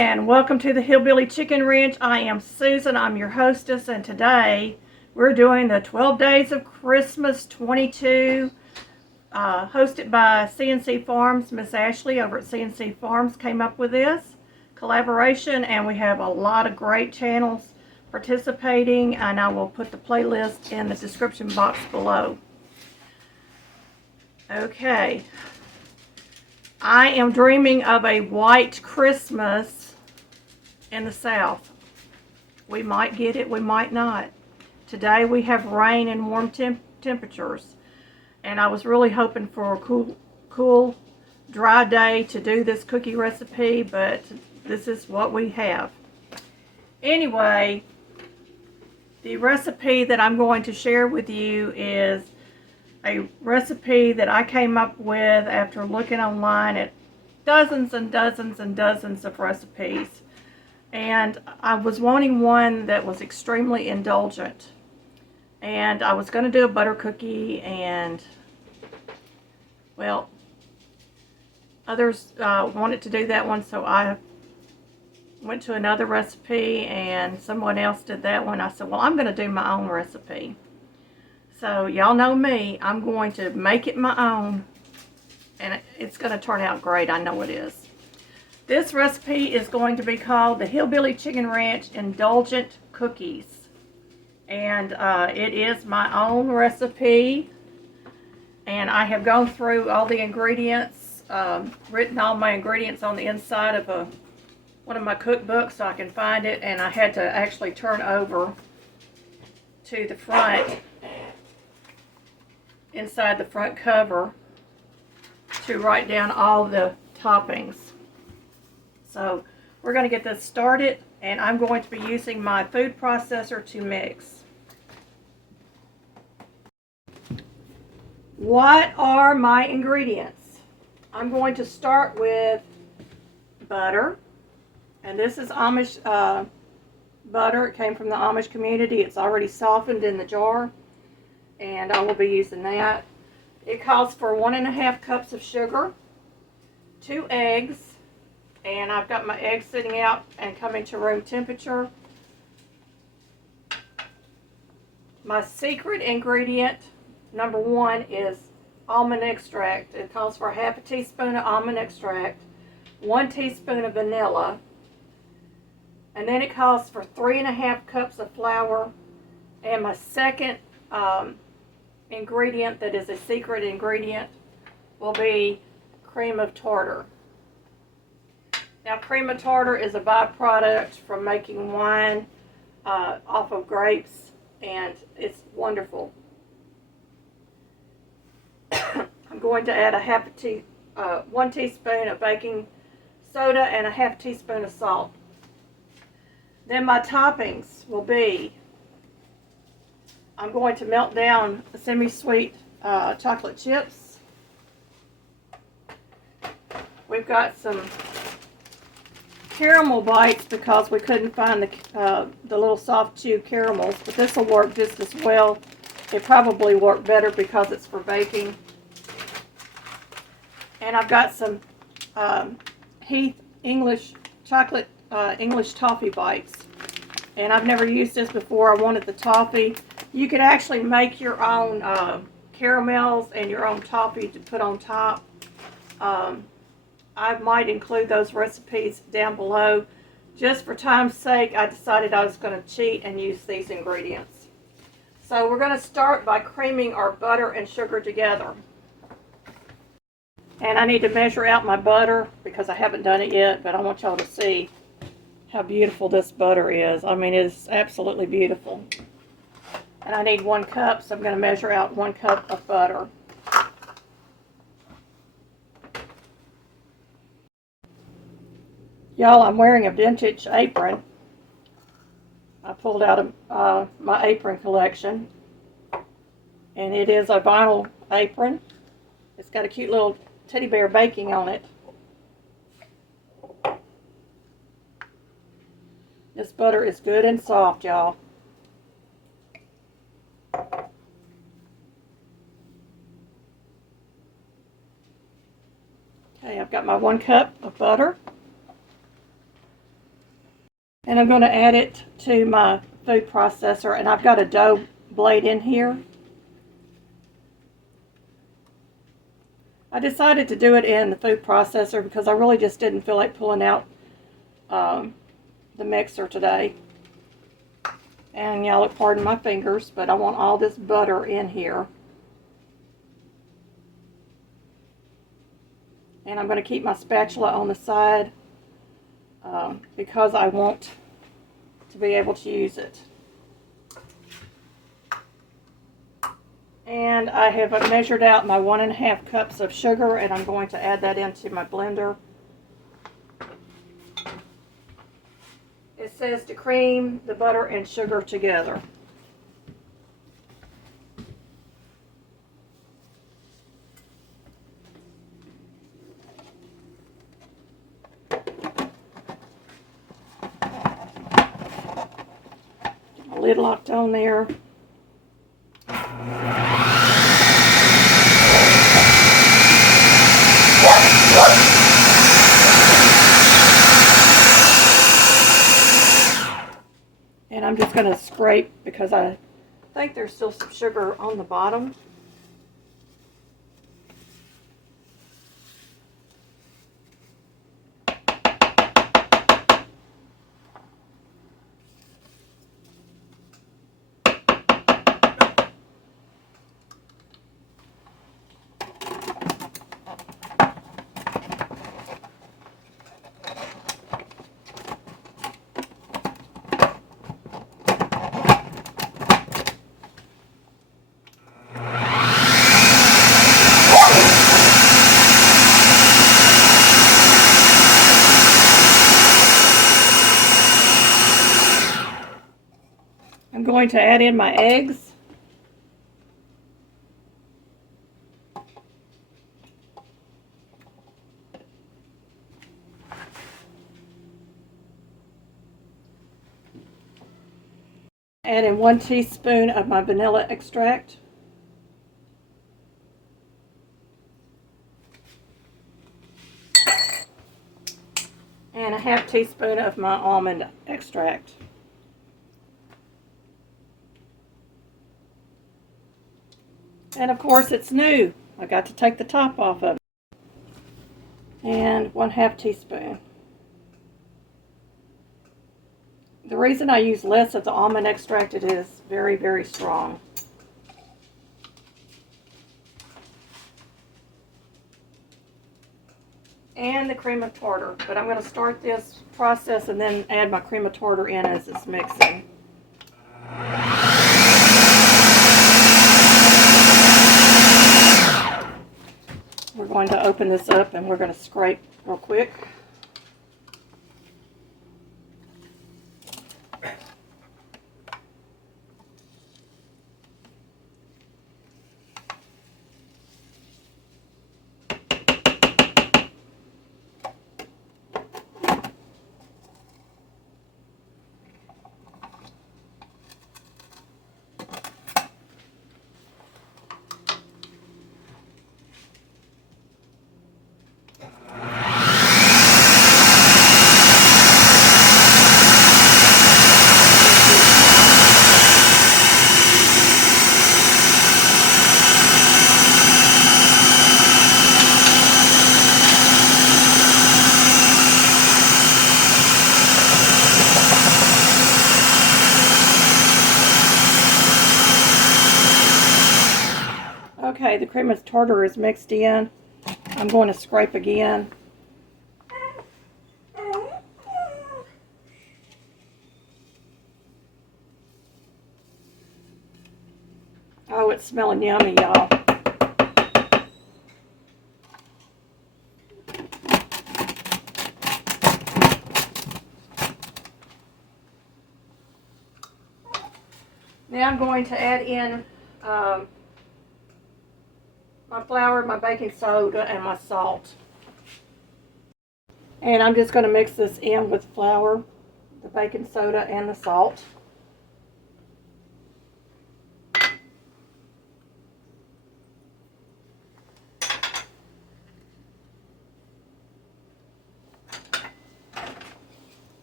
and welcome to the Hillbilly Chicken Ranch. I am Susan, I'm your hostess, and today we're doing the 12 Days of Christmas 22, hosted by C&CFarms. Miss Ashley over at C&CFarms came up with this collaboration, and we have a lot of great channels participating, and I will put the playlist in the description box below. Okay. I am dreaming of a white Christmas in the South. We might get it, we might not. Today we have rain and warm temperatures. And I was really hoping for a cool, dry day to do this cookie recipe, but this is what we have. Anyway, the recipe that I'm going to share with you is a recipe that I came up with after looking online at dozens and dozens and dozens of recipes. And I was wanting one that was extremely indulgent. And I was going to do a butter cookie, and, well, others wanted to do that one, so I went to another recipe, and someone else did that one. I said, well, I'm going to do my own recipe. So y'all know me, I'm going to make it my own, and it's going to turn out great. I know it is. This recipe is going to be called the Hillbilly Chicken Ranch Indulgent Cookies. And it is my own recipe, and I have gone through all the ingredients, written all my ingredients on the inside of one of my cookbooks so I can find it, and I had to actually turn over to the front, inside the front cover, to write down all the toppings. So we're going to get this started, and I'm going to be using my food processor to mix. What are my ingredients? I'm going to start with butter, and this is Amish butter. It came from the Amish community. It's already softened in the jar, and I will be using that. It calls for 1.5 cups of sugar, 2 eggs, and I've got my eggs sitting out and coming to room temperature. My secret ingredient, number 1, is almond extract. It calls for 1/2 teaspoon of almond extract, 1 teaspoon of vanilla, and then it calls for 3.5 cups of flour, and my second ingredient that is a secret ingredient will be cream of tartar. Now, cream of tartar is a byproduct from making wine off of grapes, and it's wonderful. I'm going to add 1 teaspoon of baking soda and 1/2 teaspoon of salt. Then my toppings will be, I'm going to melt down semi-sweet chocolate chips. We've got some caramel bites because we couldn't find the little soft chew caramels, but this will work just as well. It probably work better because it's for baking. And I've got some Heath English chocolate English toffee bites, and I've never used this before. I wanted the toffee. You could actually make your own caramels and your own toffee to put on top. I might include those recipes down below. Just for time's sake, I decided I was going to cheat and use these ingredients. So we're going to start by creaming our butter and sugar together. And I need to measure out my butter because I haven't done it yet, but I want y'all to see how beautiful this butter is. I mean, it's absolutely beautiful. And I need 1 cup, so I'm going to measure out 1 cup of butter. Y'all, I'm wearing a vintage apron. I pulled out my apron collection, and it is a vinyl apron. It's got a cute little teddy bear baking on it. This butter is good and soft, y'all. Okay, I've got my 1 cup of butter. And I'm going to add it to my food processor, and I've got a dough blade in here. I decided to do it in the food processor because I really just didn't feel like pulling out the mixer today. And y'all, pardon my fingers, but I want all this butter in here. And I'm going to keep my spatula on the side because I want to be able to use it. And I have measured out my 1.5 cups of sugar, and I'm going to add that into my blender. It says to cream the butter and sugar together. Get my lid locked on there. And I'm just going to scrape because I think there's still some sugar on the bottom. I'm going to add in my eggs. Add in 1 teaspoon of my vanilla extract. And a 1/2 teaspoon of my almond extract. And of course it's new. I got to take the top off of it. And 1/2 teaspoon. The reason I use less of the almond extract, it is very, very strong. And the cream of tartar. But I'm going to start this process and then add my cream of tartar in as it's mixing. We're going to open this up and we're going to scrape real quick. Okay, the cream of tartar is mixed in. I'm going to scrape again. Oh, it's smelling yummy, y'all. Now I'm going to add in my flour, my baking soda, and my salt. And I'm just going to mix this in with flour, the baking soda, and the salt.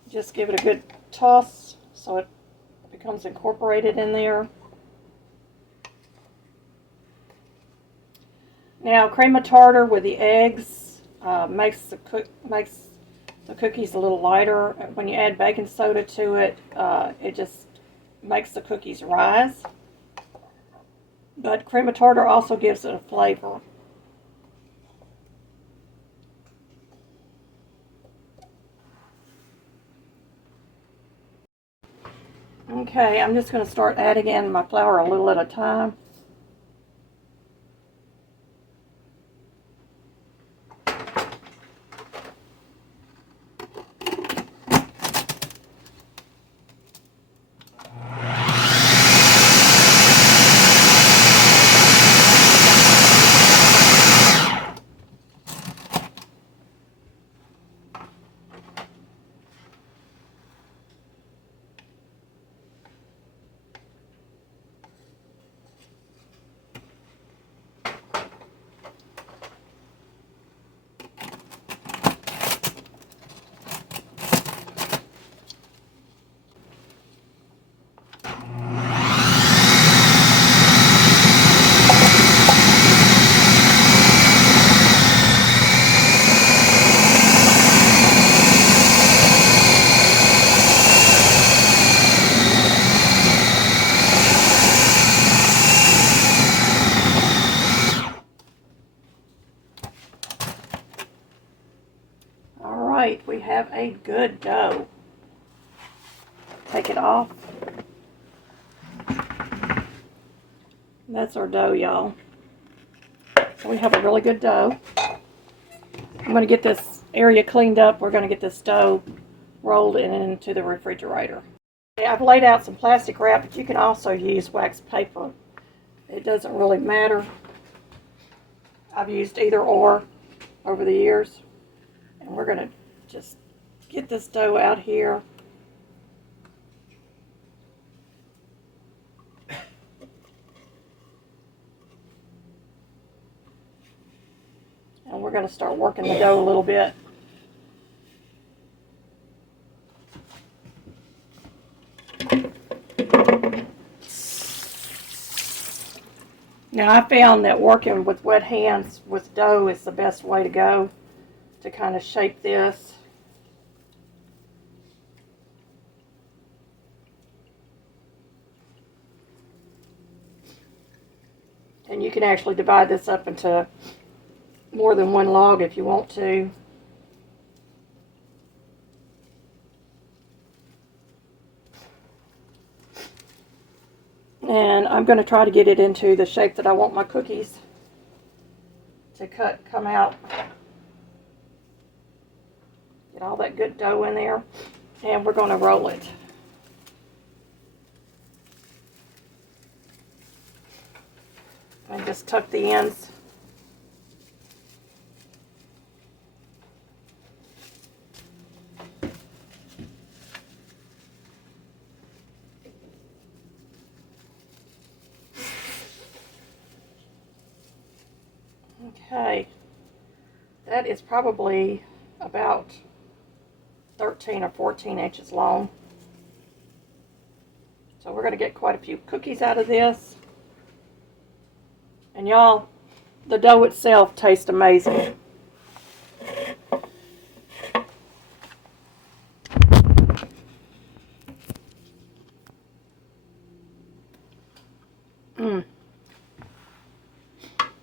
Just give it a good toss so it becomes incorporated in there. Now, cream of tartar with the eggs makes the cookies a little lighter. When you add baking soda to it, it just makes the cookies rise. But cream of tartar also gives it a flavor. Okay, I'm just going to start adding in my flour a little at a time. We have a good dough. Take it off. That's our dough, y'all. So we have a really good dough. I'm going to get this area cleaned up. We're going to get this dough rolled into the refrigerator. Okay, I've laid out some plastic wrap, but you can also use wax paper. It doesn't really matter. I've used either or over the years. And we're going to just get this dough out here. And we're going to start working the dough a little bit. Now I found that working with wet hands with dough is the best way to go to kind of shape this. And you can actually divide this up into more than one log if you want to. And I'm going to try to get it into the shape that I want my cookies to come out. Get all that good dough in there. And we're going to roll it. And just tuck the ends. Okay, that is probably about 13 or 14 inches long. So we're going to get quite a few cookies out of this. And y'all, the dough itself tastes amazing.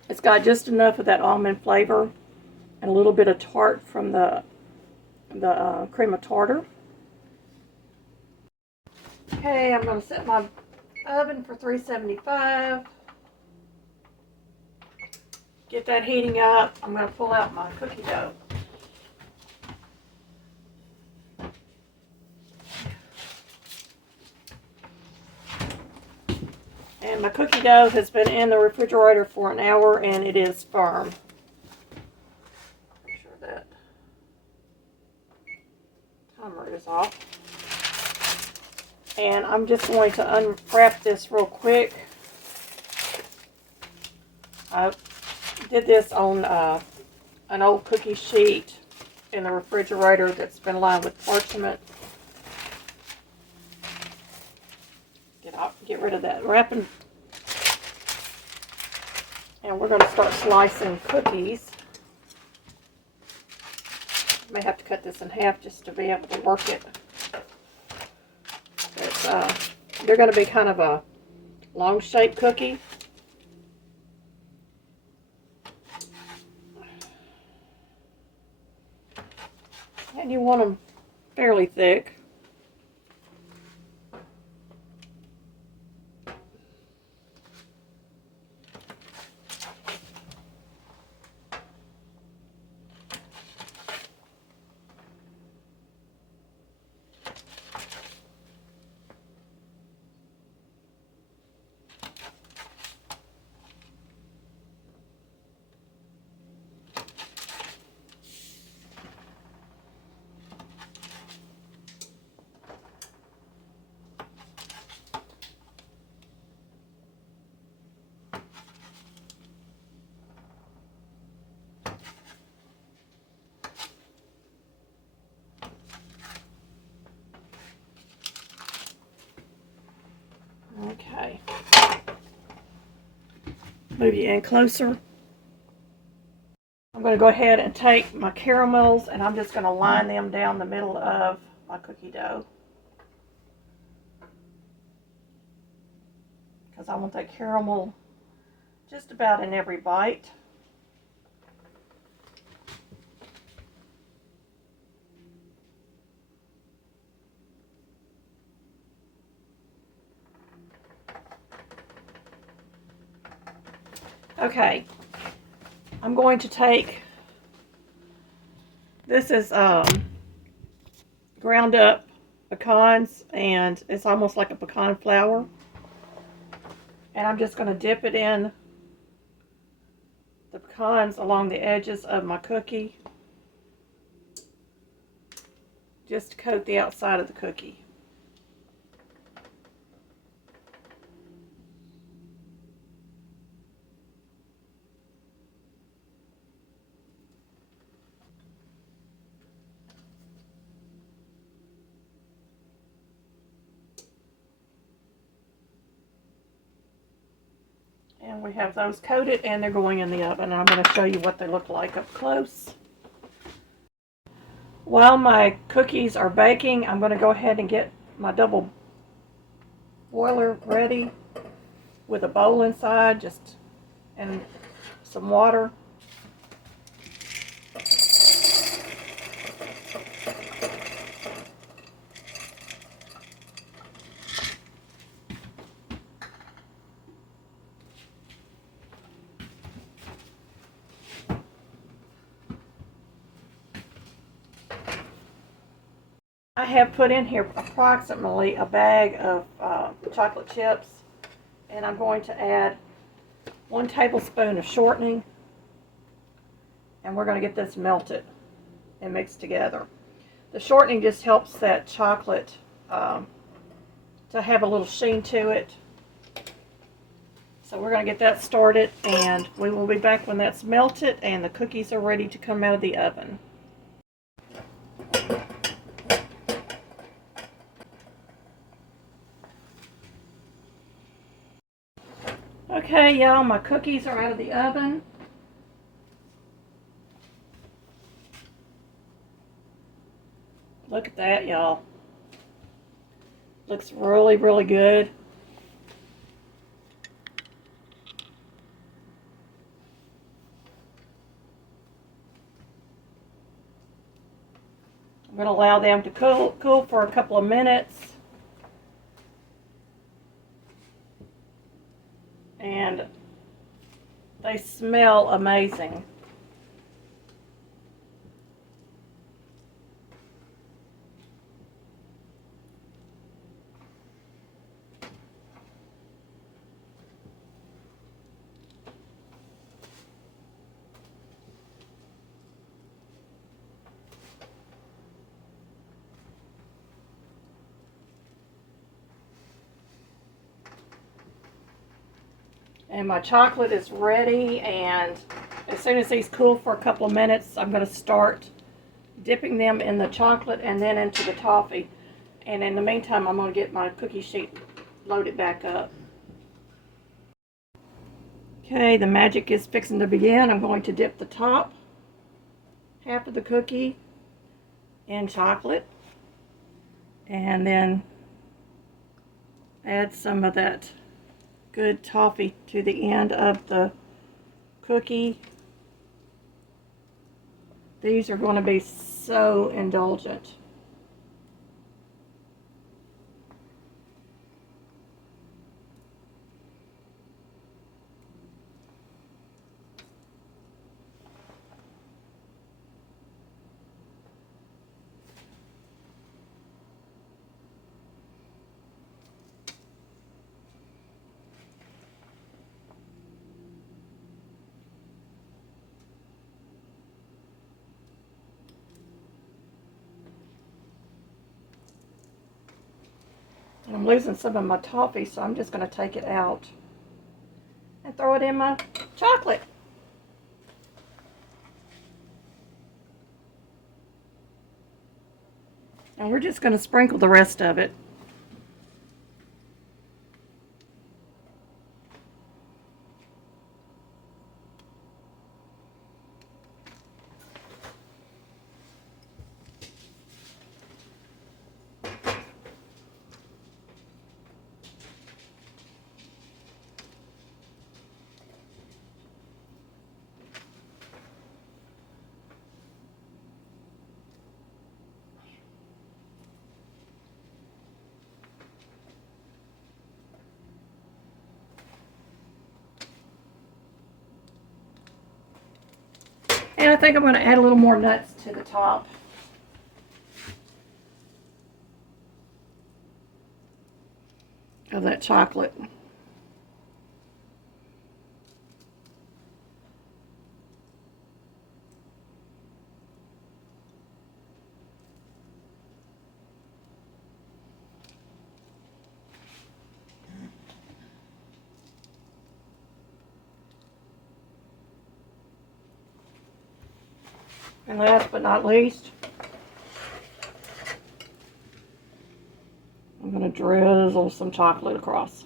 It's got just enough of that almond flavor and a little bit of tart from the cream of tartar. Okay, I'm going to set my oven for 375. Get that heating up. I'm going to pull out my cookie dough. And my cookie dough has been in the refrigerator for an hour and it is firm. Make sure that timer is off. And I'm just going to unwrap this real quick. I did this on an old cookie sheet in the refrigerator that's been lined with parchment. Get rid of that wrapping. And we're going to start slicing cookies. I may have to cut this in half just to be able to work it. They're going to be kind of a long shaped cookie. And you want them fairly thick. Okay. Move you in closer. I'm going to go ahead and take my caramels and I'm just going to line them down the middle of my cookie dough. Because I want that caramel just about in every bite. Okay, I'm going to take, this is ground up pecans, and it's almost like a pecan flour. And I'm just going to dip it in the pecans along the edges of my cookie, just to coat the outside of the cookie. And we have those coated and they're going in the oven. And I'm going to show you what they look like up close. While my cookies are baking, I'm going to go ahead and get my double boiler ready with a bowl inside, and some water. I have put in here approximately a bag of chocolate chips, and I'm going to add 1 tablespoon of shortening, and we're going to get this melted and mixed together. The shortening just helps that chocolate to have a little sheen to it. So we're going to get that started, and we will be back when that's melted and the cookies are ready to come out of the oven. Okay, y'all, my cookies are out of the oven. Look at that, y'all. Looks really, really good. I'm going to allow them to cool for a couple of minutes. And they smell amazing. And my chocolate is ready, and as soon as these cool for a couple of minutes, I'm going to start dipping them in the chocolate and then into the toffee. And in the meantime, I'm going to get my cookie sheet load it back up. Okay, the magic is fixing to begin. I'm going to dip the top half of the cookie in chocolate and then add some of that good toffee to the end of the cookie. These are going to be so indulgent. I'm losing some of my toffee, so I'm just going to take it out and throw it in my chocolate. And we're just going to sprinkle the rest of it. And I think I'm going to add a little more nuts to the top. Of that chocolate. And last but not least, I'm going to drizzle some chocolate across.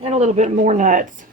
And a little bit more nuts.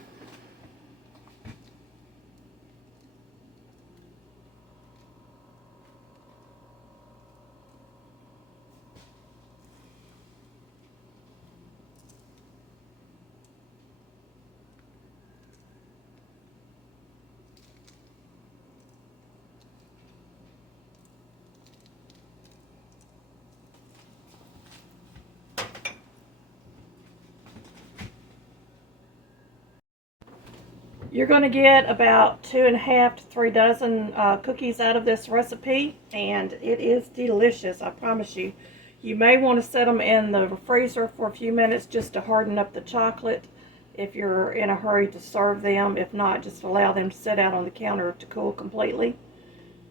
You're going to get about 2.5 to 3 dozen cookies out of this recipe, and it is delicious, I promise you. You may want to set them in the freezer for a few minutes just to harden up the chocolate if you're in a hurry to serve them. If not, just allow them to sit out on the counter to cool completely.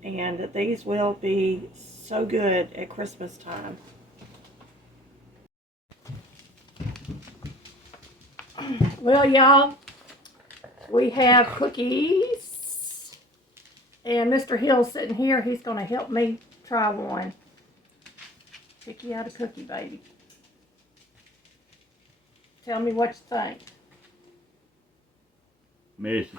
And these will be so good at Christmas time. Well, y'all, we have cookies, and Mr. Hill's sitting here. He's going to help me try one. Pick you out a cookie, baby. Tell me what you think. Messy.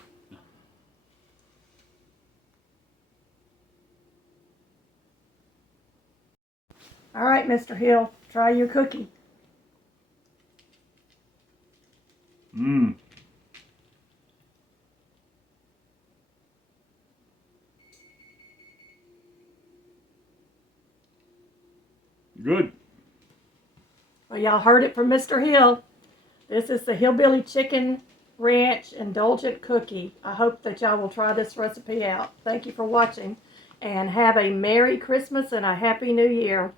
All right, Mr. Hill, try your cookie. Mmm. Good. Well, y'all heard it from Mr. Hill. This is the Hillbilly Chicken Ranch Indulgent Cookie. I hope that y'all will try this recipe out. Thank you for watching, and have a Merry Christmas and a Happy New Year.